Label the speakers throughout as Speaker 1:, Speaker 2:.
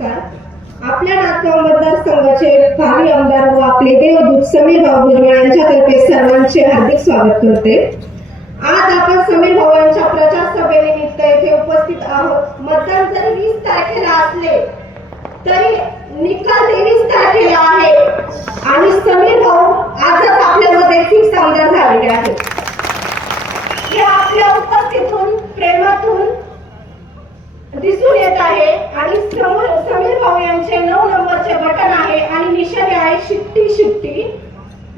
Speaker 1: नमस्कार. आपल्या नागपूर मतदारसंघाचे भावी आमदार व आपले देवदूत समीर भाऊ भुजबळ यांच्यातर्फे सर्वांचे हार्दिक स्वागत करते. आज आपण समीर भाऊ यांच्या प्रचार सभेनिमित्त येथे उपस्थित आहोत. मतदान जरी वीस तारखेला असले तरी निकाल तेवीस तारखेला आहे आणि समीर भाऊ आजच आपल्यामध्ये फिक्स आमदार झालेले आहेत हे आपल्या उपस्थितून प्रेमातून दिसून येत आहे. आणि समोर समीर भाऊ यांचे नऊ नंबरचे बटन आहे आणि निशाने आहे शिट्टी शिट्टी.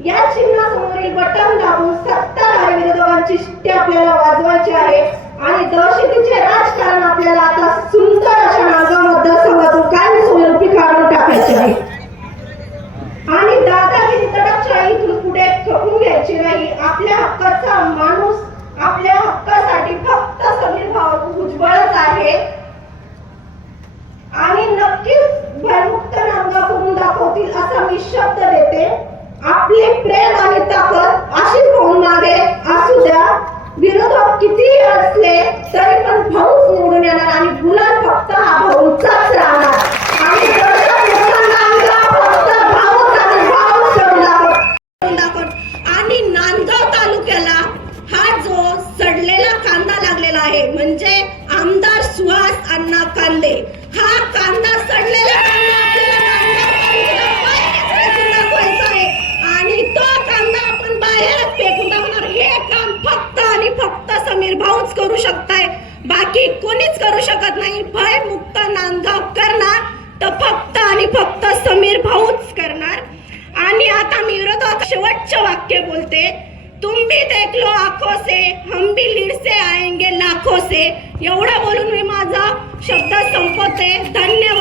Speaker 1: या चिन्हासमोरील बटन दाबून सत्ताधारी विरोधकांची शिट्टी आपल्याला वाजवायची आहे. आणि दहशतीचे राजकारण आपल्याला आता सुंदर अशा नागामध्ये मतदारसंघातून काय स्वरूपी काढून टाकायचे आहे. कितीही असले तरी पण भाऊच निवडून येणार आणि गुलाल फक्त हा भाऊचाच राहणार. आणि आणि नांदगाव तालुक्याला हा जो सडलेला कांदा लागलेला आहे म्हणजे आमदार सुहास अण्णा कांदे हा कांदा सडलेला कांदा आपल्याला नांदगाव तालुक्याला बाहेरच फेकून दाखवायचा आहे आणि तो कांदा आपण बाहेरच फेकून टाकणार हे काम फक्त आणि फक्त समीर भाऊच करू शकताय. बाकी कोणीच करू शकत नाही. भय मुक्त नांदगाव करणार तर फक्त आणि फक्त समीर भाऊच करणार. आणि आता मी विरोधात शेवटचे वाक्य बोलते. तुम भी देख लो आंखों से हम भी लीड से आएंगे लाखों से एवढं बोलून मी माझा शब्द संपवते. धन्यवाद.